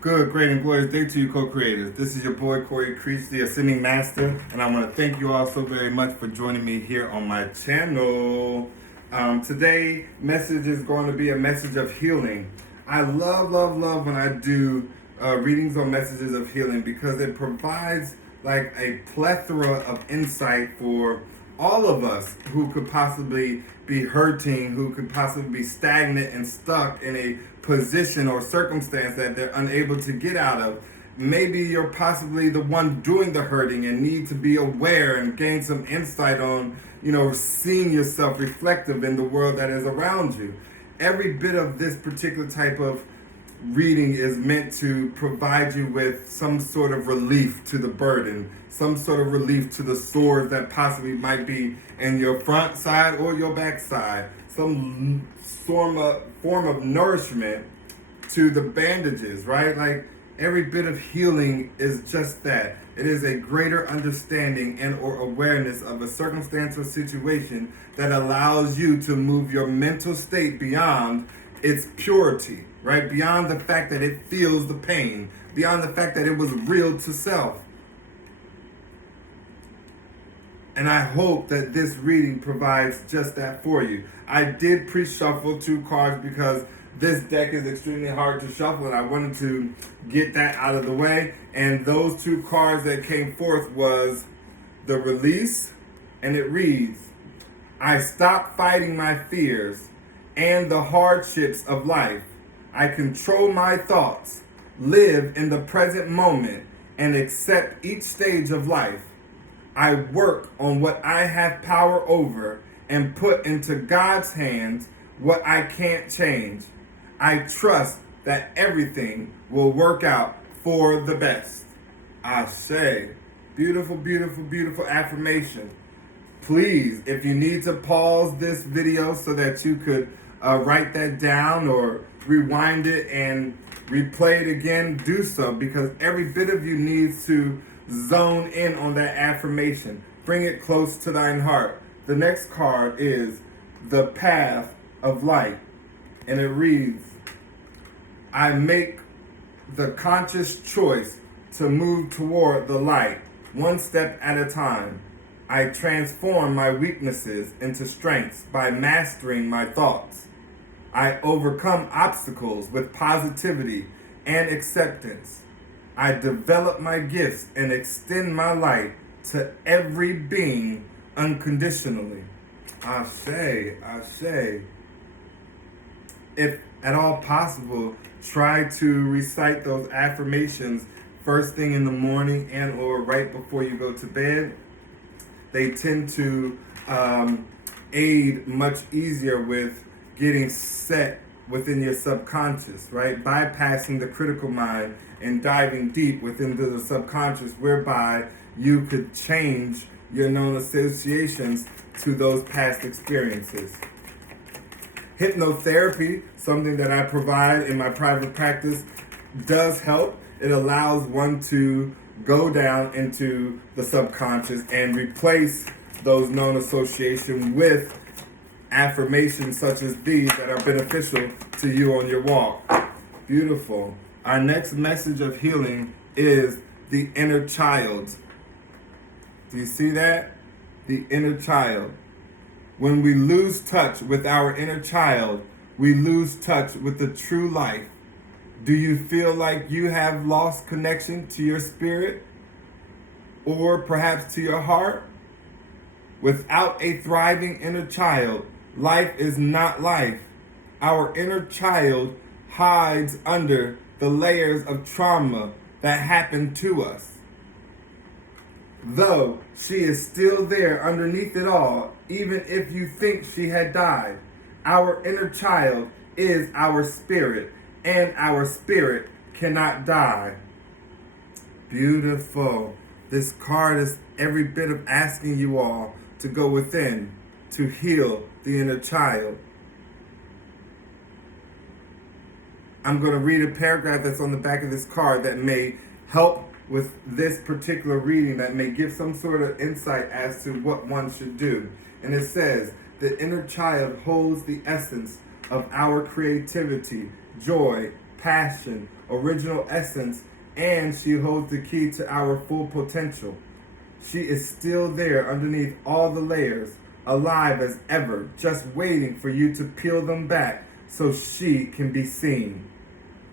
Good, great, and glorious day to you, co-creators. This is your boy, Corey Creech, the Ascending Master, and I want to thank you all so very much for joining me here on my channel. Today, message is going to be a message of healing. I love when I do readings on messages of healing because it provides like a plethora of insight for all of us who could possibly be hurting, who could possibly be stagnant and stuck in a position or circumstance that they're unable to get out of. Maybe you're possibly the one doing the hurting and need to be aware and gain some insight on, seeing yourself reflective in the world that is around you. Every bit of this particular type of reading is meant to provide you with some sort of relief to the burden, some sort of relief to the sores that possibly might be in your front side or your back side, some form of nourishment to the bandages, right? Like every bit of healing is just that. It is a greater understanding and or awareness of a circumstance or situation that allows you to move your mental state beyond its purity, right? Beyond the fact that it feels the pain, beyond the fact that it was real to self. And I hope that this reading provides just that for you. I did pre-shuffle 2 cards because this deck is extremely hard to shuffle and I wanted to get that out of the way. And those 2 cards that came forth was the Release, and it reads, I stop fighting my fears and the hardships of life. I control my thoughts, live in the present moment, and accept each stage of life. I work on what I have power over and put into God's hands what I can't change. I trust that everything will work out for the best. Ashe. Beautiful, beautiful, beautiful affirmation. Please, if you need to pause this video so that you could write that down or rewind it and replay it again, do so, because every bit of you needs to zone in on that affirmation. Bring it close to thine heart. The next card is the Path of Light, and it reads, I make the conscious choice to move toward the light, one step at a time. I transform my weaknesses into strengths by mastering my thoughts. I overcome obstacles with positivity and acceptance. I develop my gifts and extend my light to every being unconditionally. Ashe, ashe. If at all possible, try to recite those affirmations first thing in the morning and or right before you go to bed. They tend to aid much easier with getting set within your subconscious, right? Bypassing the critical mind and diving deep within the subconscious, whereby you could change your known associations to those past experiences. Hypnotherapy, something that I provide in my private practice, does help. It allows one to go down into the subconscious and replace those known associations with affirmations such as these that are beneficial to you on your walk. Beautiful. Our next message of healing is the inner child. Do you see that? The inner child. When we lose touch with our inner child, we lose touch with the true life. Do you feel like you have lost connection to your spirit or perhaps to your heart? Without a thriving inner child, life is not life. Our inner child hides under the layers of trauma that happened to us. Though she is still there underneath it all, even if you think she had died, our inner child is our spirit, and our spirit cannot die. Beautiful. This card is every bit of asking you all to go within, to heal the inner child. I'm going to read a paragraph that's on the back of this card that may help with this particular reading, that may give some sort of insight as to what one should do. And it says, the inner child holds the essence of our creativity, joy, passion, original essence, and she holds the key to our full potential. She is still there underneath all the layers, alive as ever, just waiting for you to peel them back so she can be seen.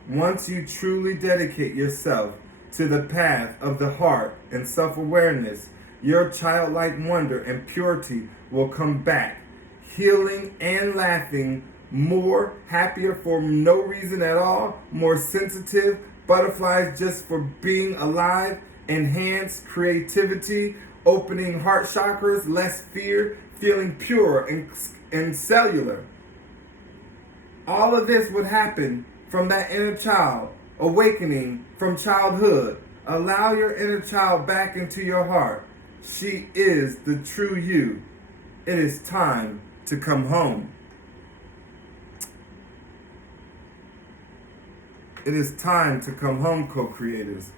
Once you truly dedicate yourself to the path of the heart and self-awareness, your childlike wonder and purity will come back, healing and laughing, more happier for no reason at all, more sensitive, butterflies just for being alive, enhanced creativity, opening heart chakras, less fear, feeling pure and cellular. All of this would happen from that inner child, awakening from childhood. Allow your inner child back into your heart. She is the true you. It is time to come home. It is time to come home, co-creators.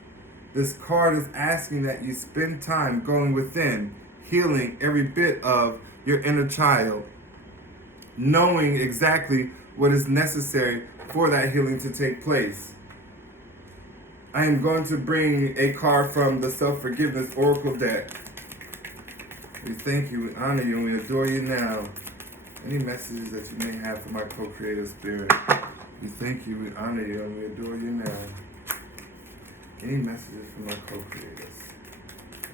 This card is asking that you spend time going within, healing every bit of your inner child, knowing exactly what is necessary for that healing to take place. I am going to bring a card from the Self-Forgiveness Oracle deck. We thank you, we honor you, and we adore you now. Any messages that you may have for my co-creative spirit, we thank you, we honor you, and we adore you now. Any messages from my co-creators?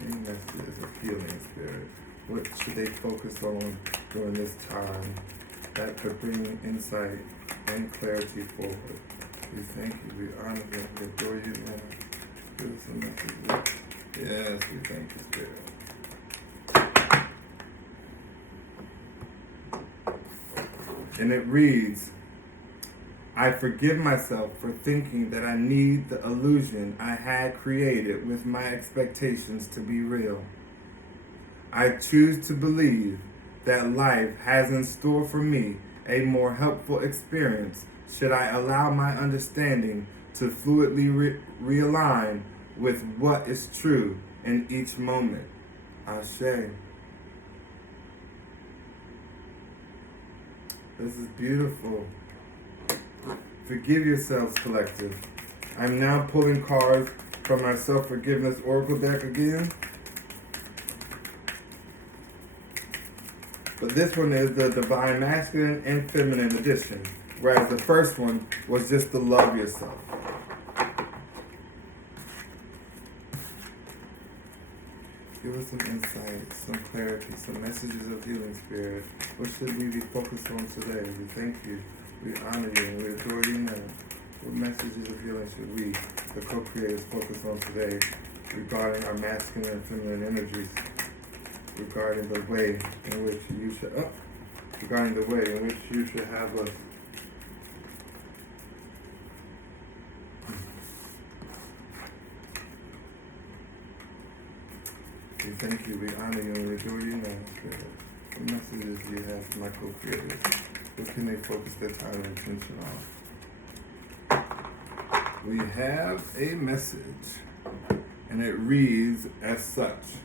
Any messages of healing spirit? What should they focus on during this time that could bring insight and clarity forward? We thank you, we honor you, we adore you now. Give us some messages. Yes, we thank you, Spirit. And it reads, I forgive myself for thinking that I need the illusion I had created with my expectations to be real. I choose to believe that life has in store for me a more helpful experience should I allow my understanding to fluidly realign with what is true in each moment. Ashe. This is beautiful. Forgive yourselves, collective. I'm now pulling cards from my Self-Forgiveness Oracle deck again. But this one is the Divine Masculine and Feminine edition, whereas the first one was just to love yourself. Give us some insight, some clarity, some messages of healing, Spirit. What should we be focused on today? We thank you, we honor you, and we adore you now. What messages of healing should we, the co-creators, focus on today regarding our masculine and feminine energies, regarding the way in which you should, have us? We thank you, we honor you, and we adore you now, Spirit. What messages do you have for my co-creators? What can they focus their time and attention on? We have a message, and it reads as such.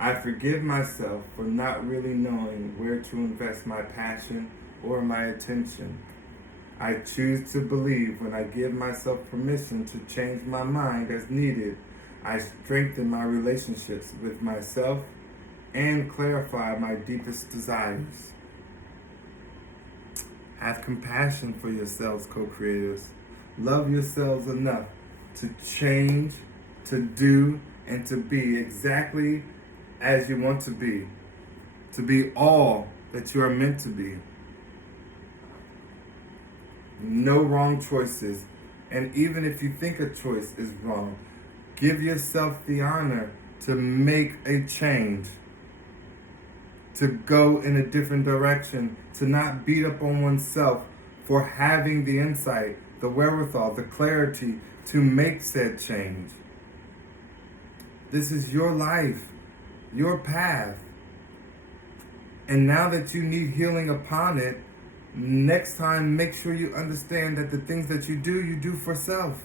I forgive myself for not really knowing where to invest my passion or my attention. I choose to believe when I give myself permission to change my mind as needed, I strengthen my relationships with myself and clarify my deepest desires. Have compassion for yourselves, co-creators. Love yourselves enough to change, to do, and to be exactly as you want to be all that you are meant to be. No wrong choices, and even if you think a choice is wrong, give yourself the honor to make a change, to go in a different direction, to not beat up on oneself for having the insight, the wherewithal, the clarity to make said change. This is your life, your path. And now that you need healing upon it, next time make sure you understand that the things that you do for self.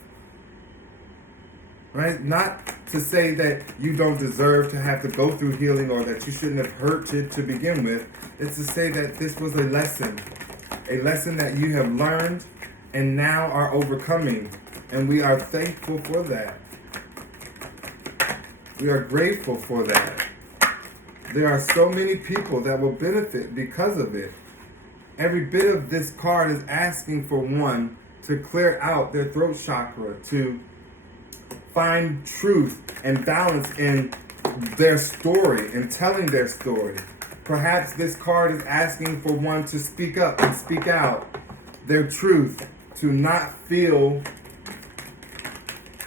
Right? Not to say that you don't deserve to have to go through healing or that you shouldn't have hurt it to begin with. It's to say that this was a lesson that you have learned and now are overcoming. And we are thankful for that. We are grateful for that. There are so many people that will benefit because of it. Every bit of this card is asking for one to clear out their throat chakra, to find truth and balance in their story and telling their story. Perhaps this card is asking for one to speak up and speak out their truth, to not feel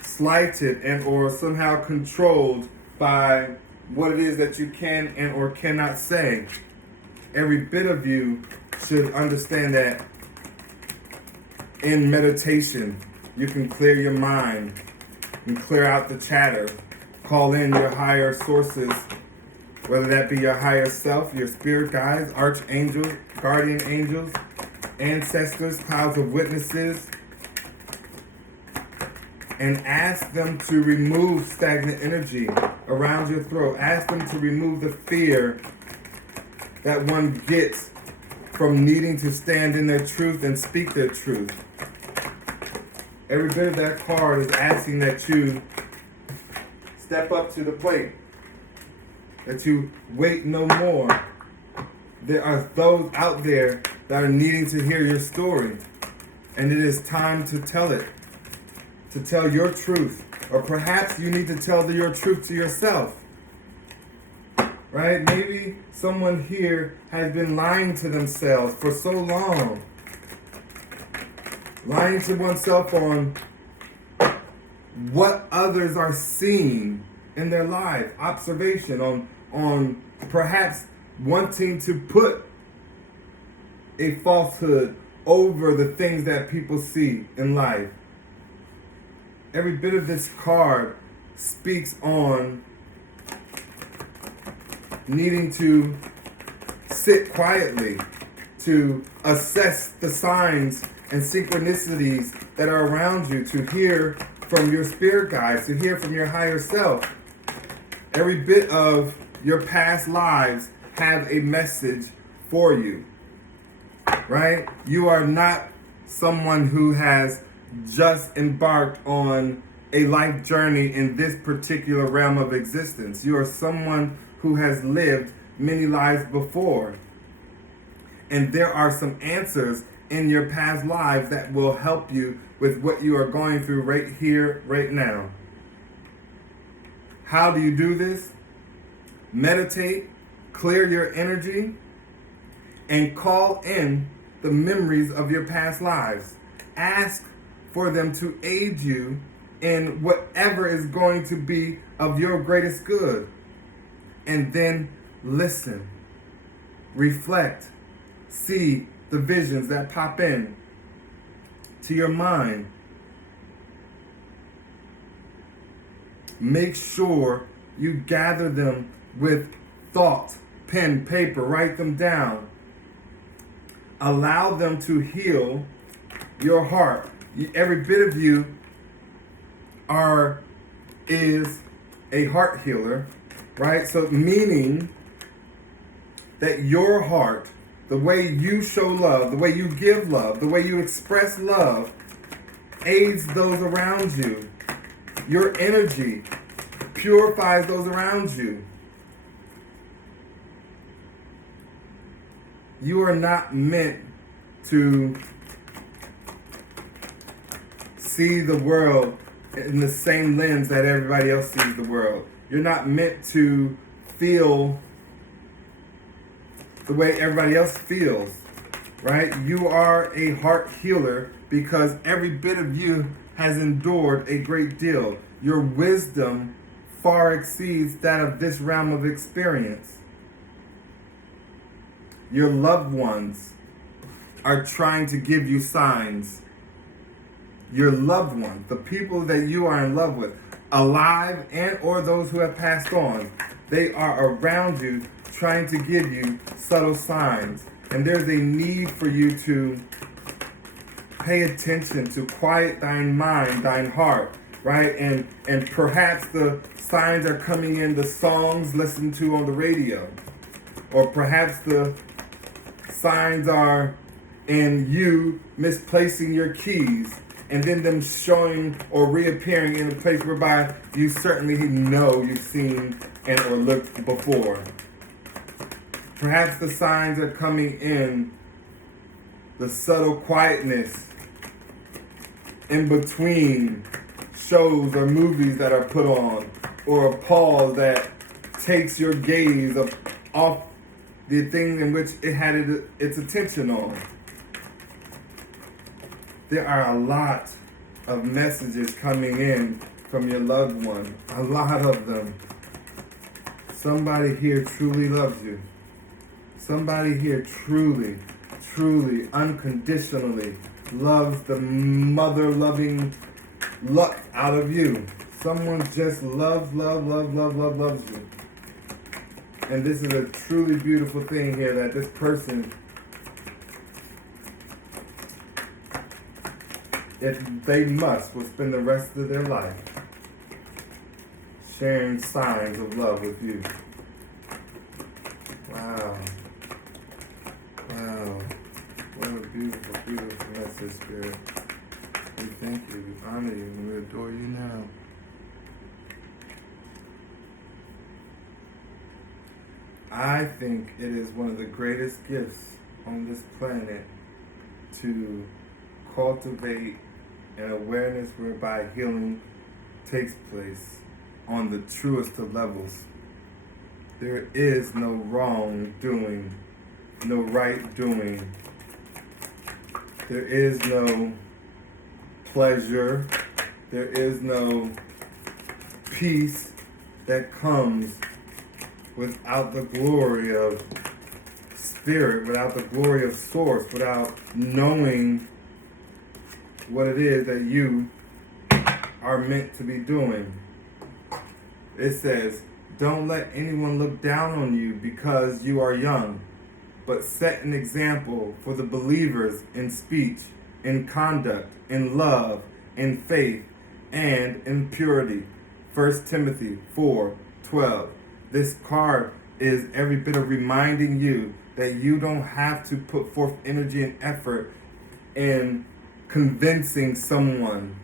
slighted and or somehow controlled by what it is that you can and or cannot say. Every bit of you should understand that in meditation, you can clear your mind and clear out the chatter. Call in your higher sources, whether that be your higher self, your spirit guides, archangels, guardian angels, ancestors, clouds of witnesses, and ask them to remove stagnant energy around your throat. Ask them to remove the fear that one gets from needing to stand in their truth and speak their truth. Every bit of that card is asking that you step up to the plate, that you wait no more. There are those out there that are needing to hear your story, and it is time to tell it, to tell your truth. Or perhaps you need to tell your truth to yourself. Right? Maybe someone here has been lying to themselves for so long. Lying to oneself on what others are seeing in their life. Observation on perhaps wanting to put a falsehood over the things that people see in life. Every bit of this card speaks on needing to sit quietly, to assess the signs and synchronicities that are around you, to hear from your spirit guides, to hear from your higher self. Every bit of your past lives have a message for you, right? You are not someone who has just embarked on a life journey in this particular realm of existence. You are someone who has lived many lives before. And there are some answers in your past lives that will help you with what you are going through right here, right now. How do you do this? Meditate, clear your energy, and call in the memories of your past lives. Ask for them to aid you in whatever is going to be of your greatest good. And then listen, reflect, see the visions that pop in to your mind. Make sure you gather them with thought, pen, paper, write them down. Allow them to heal your heart. Every bit of you is a heart healer, right? So meaning that your heart, the way you show love, the way you give love, the way you express love, aids those around you. Your energy purifies those around you. You are not meant to see the world in the same lens that everybody else sees the world. You're not meant to feel the way everybody else feels, right? You are a heart healer because every bit of you has endured a great deal. Your wisdom far exceeds that of this realm of experience. Your loved ones are trying to give you signs. Your loved ones, the people that you are in love with, alive and or those who have passed on, they are around you trying to give you subtle signs. And there's a need for you to pay attention, to quiet thine mind, thine heart, right? And perhaps the signs are coming in the songs listened to on the radio. Or perhaps the signs are in you misplacing your keys and then them showing or reappearing in a place whereby you certainly know you've seen and or looked before. Perhaps the signs are coming in the subtle quietness in between shows or movies that are put on, or a pause that takes your gaze off the thing in which it had its attention on. There are a lot of messages coming in from your loved one, a lot of them. Somebody here truly loves you. Somebody here truly, truly, unconditionally loves the mother-loving luck out of you. Someone just loves you. And this is a truly beautiful thing here, that this person, if they must, will spend the rest of their life sharing signs of love with you. Wow. Wow. What a beautiful, beautiful message, Spirit. We thank you, we honor you, and we adore you now. I think it is one of the greatest gifts on this planet to cultivate an awareness whereby healing takes place on the truest of levels. There is no wrong doing, no right doing. There is no pleasure. There is no peace that comes without the glory of spirit, without the glory of source, without knowing what it is that you are meant to be doing. It says, don't let anyone look down on you because you are young, but set an example for the believers in speech, in conduct, in love, in faith, and in purity. 1 Timothy 4:12. This card is every bit of reminding you that you don't have to put forth energy and effort in convincing someone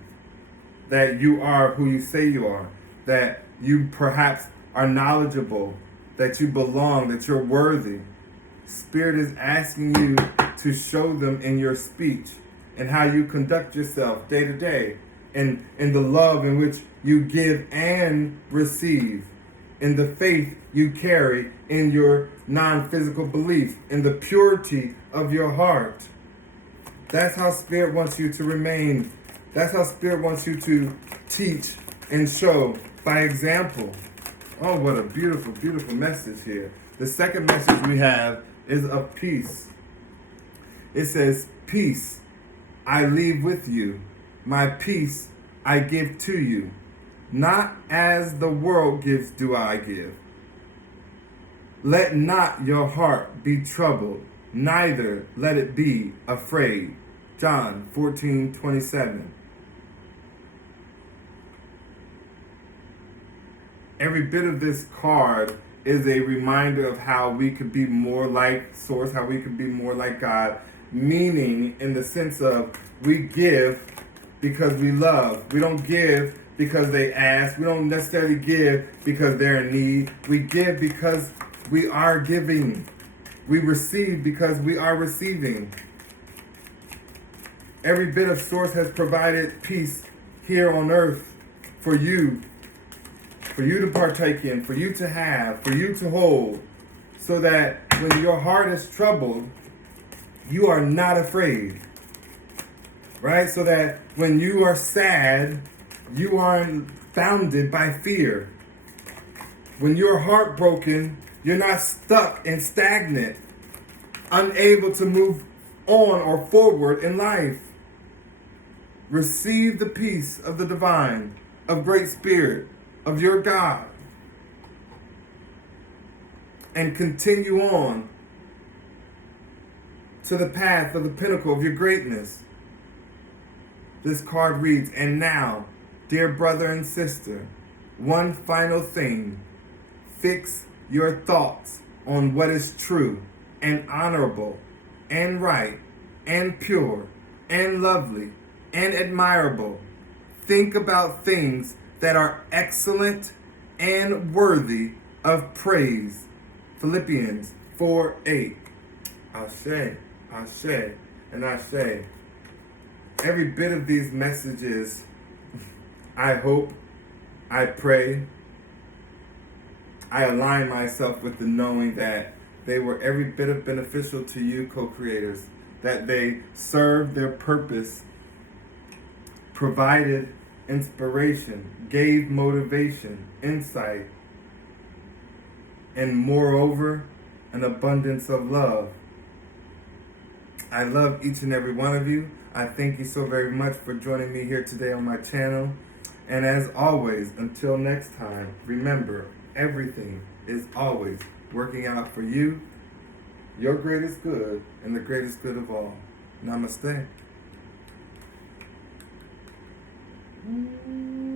that you are who you say you are, that you perhaps are knowledgeable, that you belong, that you're worthy. Spirit is asking you to show them in your speech and how you conduct yourself day to day, and in the love in which you give and receive, in the faith you carry, in your non-physical belief, in the purity of your heart. That's how Spirit wants you to remain. That's how Spirit wants you to teach and show by example. Oh, what a beautiful, beautiful message here. The second message we have is of peace. It says, peace I leave with you. My peace I give to you. Not as the world gives do I give. Let not your heart be troubled, neither let it be afraid. John 14:27. Every bit of this card is a reminder of how we could be more like Source, how we could be more like God, meaning in the sense of we give because we love. We don't give because they ask. We don't necessarily give because they're in need. We give because we are giving. We receive because we are receiving. Every bit of Source has provided peace here on earth for you to partake in, for you to have, for you to hold, so that when your heart is troubled, you are not afraid, right? So that when you are sad, you aren't bounded by fear. When you're heartbroken, you're not stuck and stagnant, unable to move on or forward in life. Receive the peace of the divine, of Great Spirit, of your God, and continue on to the path of the pinnacle of your greatness. This card reads, and now, dear brother and sister, one final thing. Fix your thoughts on what is true and honorable and right and pure and lovely and admirable. Think about things that are excellent and worthy of praise. Philippians 4:8. Ashe, Ashe, and Ashe. Every bit of these messages, I hope, I pray, I align myself with the knowing that they were every bit of beneficial to you, co-creators, that they served their purpose, provided inspiration, gave motivation, insight, and moreover, an abundance of love. I love each and every one of you. I thank you so very much for joining me here today on my channel. And as always, until next time, remember, everything is always working out for you, your greatest good, and the greatest good of all. Namaste. Mm-hmm.